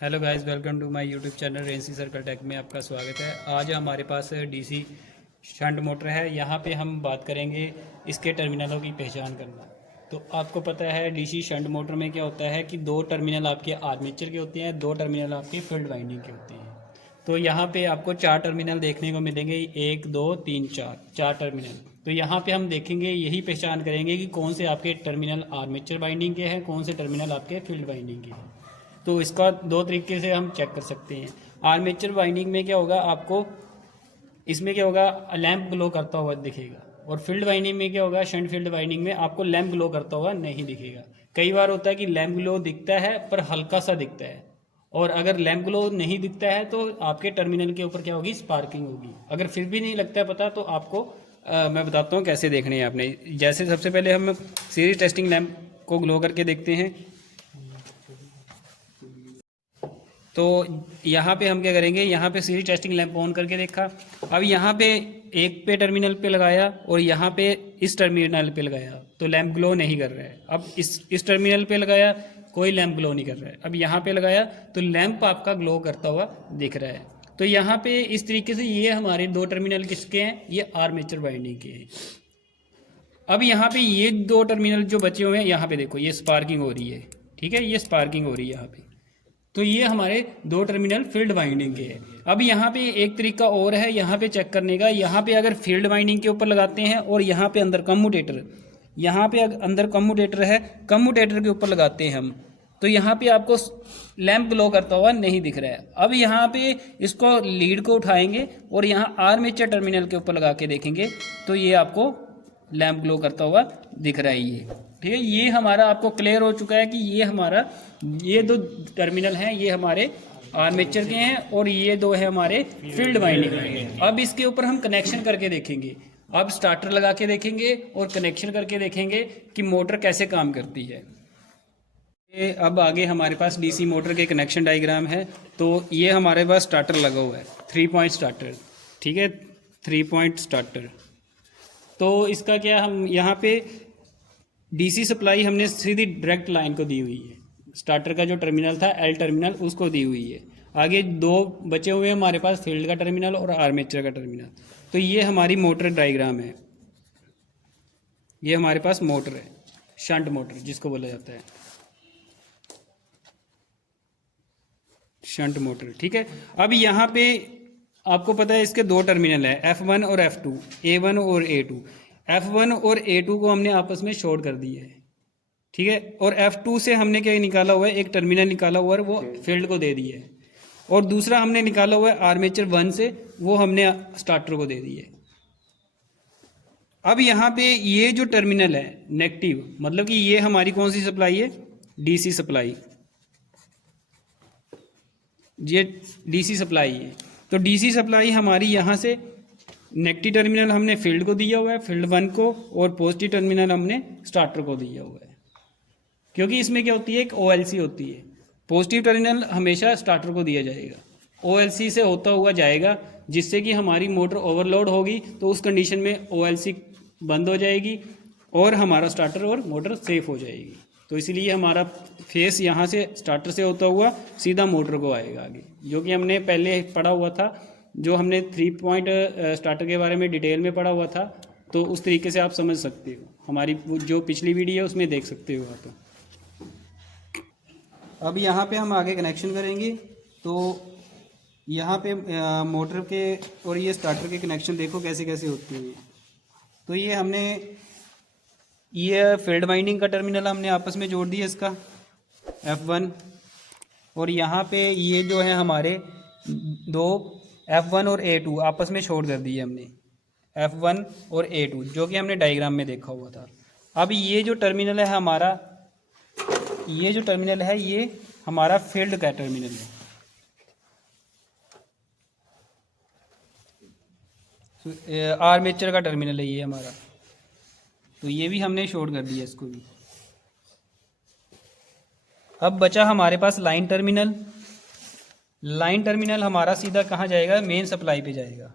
Hello guys, welcome to my YouTube channel रेंसी circle tech में आपका स्वागत है। आज हमारे पास डीसी शंट मोटर है। यहाँ पे हम बात करेंगे इसके टर्मिनलों की पहचान करना। तो आपको पता है डीसी शंट मोटर में क्या होता है कि दो टर्मिनल आपके आर्मेचर के होते हैं, दो टर्मिनल आपके फील्ड वाइंडिंग के होते हैं। तो यहाँ पे आपको चार टर्मिनल देखने को मिलेंगे, 1 2 3 चार टर्मिनल। तो यहाँ पे हम देखेंगे, यही पहचान करेंगे कि कौन से आपके टर्मिनल आर्मेचर वाइंडिंग के हैं, कौन से टर्मिनल आपके फील्ड वाइंडिंग के हैं। तो इसका दो तरीके से हम चेक कर सकते हैं। आर्मेचर वाइंडिंग में क्या होगा, आपको इसमें क्या होगा, लैंप ग्लो करता हुआ दिखेगा। और फील्ड वाइंडिंग में क्या होगा, शंट फील्ड वाइंडिंग में आपको लैंप ग्लो करता हुआ नहीं दिखेगा। कई बार होता है कि लैंप ग्लो दिखता है पर हल्का सा दिखता है, और अगर लैंप ग्लो नहीं दिखता है तो आपके टर्मिनल के ऊपर क्या होगी, स्पार्किंग होगी। अगर फिर भी नहीं लगता है पता, तो आपको मैं बताता हूँ कैसे देखने हैं आपने। जैसे सबसे पहले हम सीरीज टेस्टिंग लैंप को ग्लो करके देखते हैं। तो यहाँ पे हम क्या करेंगे, यहाँ पे सीरीज टेस्टिंग लैंप ऑन करके देखा। अब यहाँ पे एक पे टर्मिनल पे लगाया और यहाँ पे इस टर्मिनल पे लगाया, तो लैंप ग्लो नहीं कर रहा है। अब इस टर्मिनल पे लगाया, कोई लैंप ग्लो नहीं कर रहा है। अब यहाँ पे लगाया तो लैंप आपका ग्लो करता हुआ दिख रहा है। तो यहाँ पे इस तरीके से ये हमारे दो टर्मिनल किसके हैं, ये आर्मेचर वाइंडिंग के हैं। अब यहाँ पे ये दो टर्मिनल जो बचे हुए हैं, यहाँ पे देखो ये स्पार्किंग हो रही है, ठीक है, ये स्पार्किंग हो रही है यहाँ पे। तो ये हमारे दो टर्मिनल फील्ड वाइंडिंग के हैं। अब यहाँ पे एक तरीका और है यहाँ पे चेक करने का। यहाँ पे अगर फील्ड वाइंडिंग के ऊपर लगाते हैं और यहाँ पे अंदर कम्यूटेटर, यहाँ पे अंदर कम्यूटेटर है, कम्यूटेटर के ऊपर लगाते हैं हम, तो यहाँ पे आपको लैंप ग्लो करता हुआ नहीं दिख रहा है। अब यहाँ पे इसको लीड को उठाएंगे और यहाँ आर्मेचर टर्मिनल के ऊपर लगा के देखेंगे, तो ये आपको लैंप ग्लो करता हुआ दिख रहा है ये, ठीक है। ये हमारा आपको क्लियर हो चुका है कि ये हमारा ये दो टर्मिनल हैं, ये हमारे आर्मेचर के हैं और ये दो है हमारे फील्ड वाइंडिंग के। अब इसके ऊपर हम कनेक्शन करके देखेंगे। अब स्टार्टर लगा के देखेंगे और कनेक्शन करके देखेंगे कि मोटर कैसे काम करती है। ये अब आगे हमारे पास डीसी मोटर के कनेक्शन डायग्राम है। तो ये हमारे पास स्टार्टर लगा हुआ है, 3 पॉइंट स्टार्टर, ठीक है, 3 पॉइंट स्टार्टर। तो इसका क्या, हम यहाँ पे डीसी सप्लाई हमने सीधी डायरेक्ट लाइन को दी हुई है। स्टार्टर का जो टर्मिनल था, एल टर्मिनल, उसको दी हुई है। आगे दो बचे हुए हैं हमारे पास, फील्ड का टर्मिनल और आर्मेचर का टर्मिनल। तो ये हमारी मोटर डायग्राम है। ये हमारे पास मोटर है, शंट मोटर जिसको बोला जाता है, शंट मोटर, ठीक है। अब यहाँ पे आपको पता है इसके दो टर्मिनल है, F1 और F2, A1 और A2। F1 और A2 को हमने आपस में शॉर्ट कर दिया है, ठीक है। और F2 से हमने क्या निकाला हुआ है, एक टर्मिनल निकाला हुआ है, वो फील्ड को दे दिया है। और दूसरा हमने निकाला हुआ है आर्मेचर 1 से, वो हमने स्टार्टर को दे दिया है। अब यहाँ पे ये जो टर्मिनल है नेगेटिव, मतलब कि ये हमारी कौन सी सप्लाई है, डीसी सप्लाई, ये डीसी सप्लाई है। तो डीसी सप्लाई हमारी यहाँ से नेगेटिव टर्मिनल हमने फील्ड को दिया हुआ है, फील्ड 1 को, और पॉजिटिव टर्मिनल हमने स्टार्टर को दिया हुआ है। क्योंकि इसमें क्या होती है, एक OLC होती है। पॉजिटिव टर्मिनल हमेशा स्टार्टर को दिया जाएगा, OLC से होता हुआ जाएगा, जिससे कि हमारी मोटर ओवरलोड होगी तो उस कंडीशन में OLC बंद हो जाएगी और हमारा स्टार्टर और मोटर सेफ हो जाएगी। तो इसलिए हमारा फेस यहाँ से स्टार्टर से होता हुआ सीधा मोटर को आएगा आगे, जो कि हमने पहले पढ़ा हुआ था, जो हमने 3 पॉइंट स्टार्टर के बारे में डिटेल में पढ़ा हुआ था। तो उस तरीके से आप समझ सकते हो, हमारी जो पिछली वीडियो है उसमें देख सकते हो आप। अब यहाँ पे हम आगे कनेक्शन करेंगे। तो यहाँ पे मोटर के और ये स्टार्टर के कनेक्शन देखो कैसे कैसे होती है। तो ये हमने ये फील्ड वाइंडिंग का टर्मिनल हमने आपस में जोड़ दिया इसका, F1, और यहाँ पे ये जो है हमारे दो F1 और A2 आपस में शॉर्ट कर दिए हमने, F1 और A2, जो कि हमने डायग्राम में देखा हुआ था। अब ये जो टर्मिनल है हमारा, ये जो टर्मिनल है ये हमारा फील्ड का टर्मिनल है, आर्मेचर का टर्मिनल है ये हमारा। तो ये भी हमने शॉर्ट कर दिया इसको भी। अब बचा हमारे पास लाइन टर्मिनल। लाइन टर्मिनल हमारा सीधा कहाँ जाएगा, मेन सप्लाई पे जाएगा।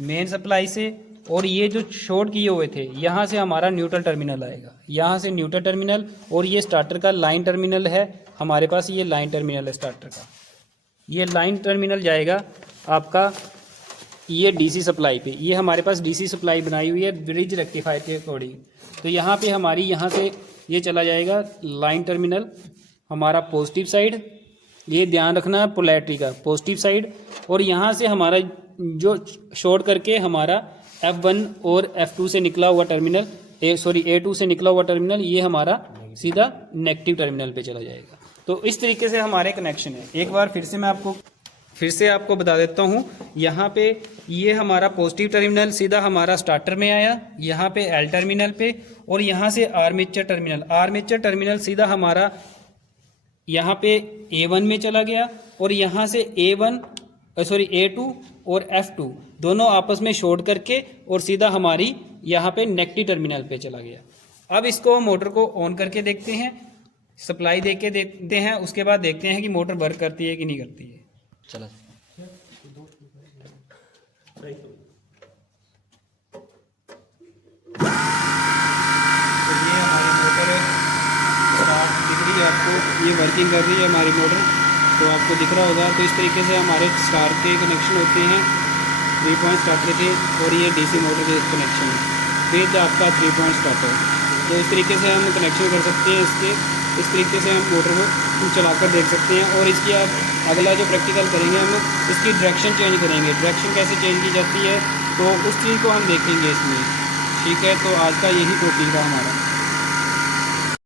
मेन सप्लाई से और ये जो शॉर्ट किए हुए थे यहाँ से हमारा न्यूट्रल टर्मिनल आएगा, यहाँ से न्यूट्रल टर्मिनल, और ये स्टार्टर का लाइन टर्मिनल है हमारे पास, ये लाइन टर्मिनल है स्टार्टर का। ये लाइन टर्मिनल जाएगा आपका ये डीसी सप्लाई पे। ये हमारे पास डीसी सप्लाई बनाई हुई है ब्रिज रेक्टिफायर के अकॉर्डिंग। तो यहाँ पे हमारी यहाँ से ये चला जाएगा लाइन टर्मिनल हमारा पॉजिटिव साइड, ये ध्यान रखना पोलैरिटी का पॉजिटिव साइड, और यहाँ से हमारा जो शॉर्ट करके हमारा F1 और F2 से निकला हुआ टर्मिनल A2 से निकला हुआ टर्मिनल ये हमारा सीधा नेगेटिव टर्मिनल पे चला जाएगा। तो इस तरीके से हमारे कनेक्शन है। एक बार फिर से आपको बता देता हूँ। यहाँ पे ये हमारा पॉजिटिव टर्मिनल सीधा हमारा स्टार्टर में आया, यहाँ पे L टर्मिनल पे, और यहाँ से आर्मेचर टर्मिनल सीधा हमारा यहाँ पे A1 में चला गया, और यहाँ से A2 और F2 दोनों आपस में शॉर्ट करके और सीधा हमारी यहाँ पे नेगेटिव टर्मिनल पे चला गया। अब इसको मोटर को ऑन करके देखते हैं, सप्लाई दे के देखते हैं, उसके बाद देखते हैं कि मोटर वर्क करती है कि नहीं करती है। चलो तो ये हमारी मोटर स्टार्ट दिख रही है आपको, ये वर्किंग कर रही है हमारी मोटर, तो आपको दिख रहा होगा। तो इस तरीके से हमारे स्टार के कनेक्शन होते हैं 3 पॉइंट स्टार्टर के, और ये डीसी मोटर के कनेक्शन है, फिर आपका 3 पॉइंट स्टार्टर। तो इस तरीके से हम कनेक्शन कर सकते हैं इसके, इस तरीके से हम मोटर को चलाकर देख सकते हैं। और इसकी आप अगला जो प्रैक्टिकल करेंगे हम इसकी डायरेक्शन चेंज करेंगे, डायरेक्शन कैसे चेंज की जाती है तो उस चीज़ को हम देखेंगे इसमें। ठीक है, तो आज का यही टॉपिक था हमारा।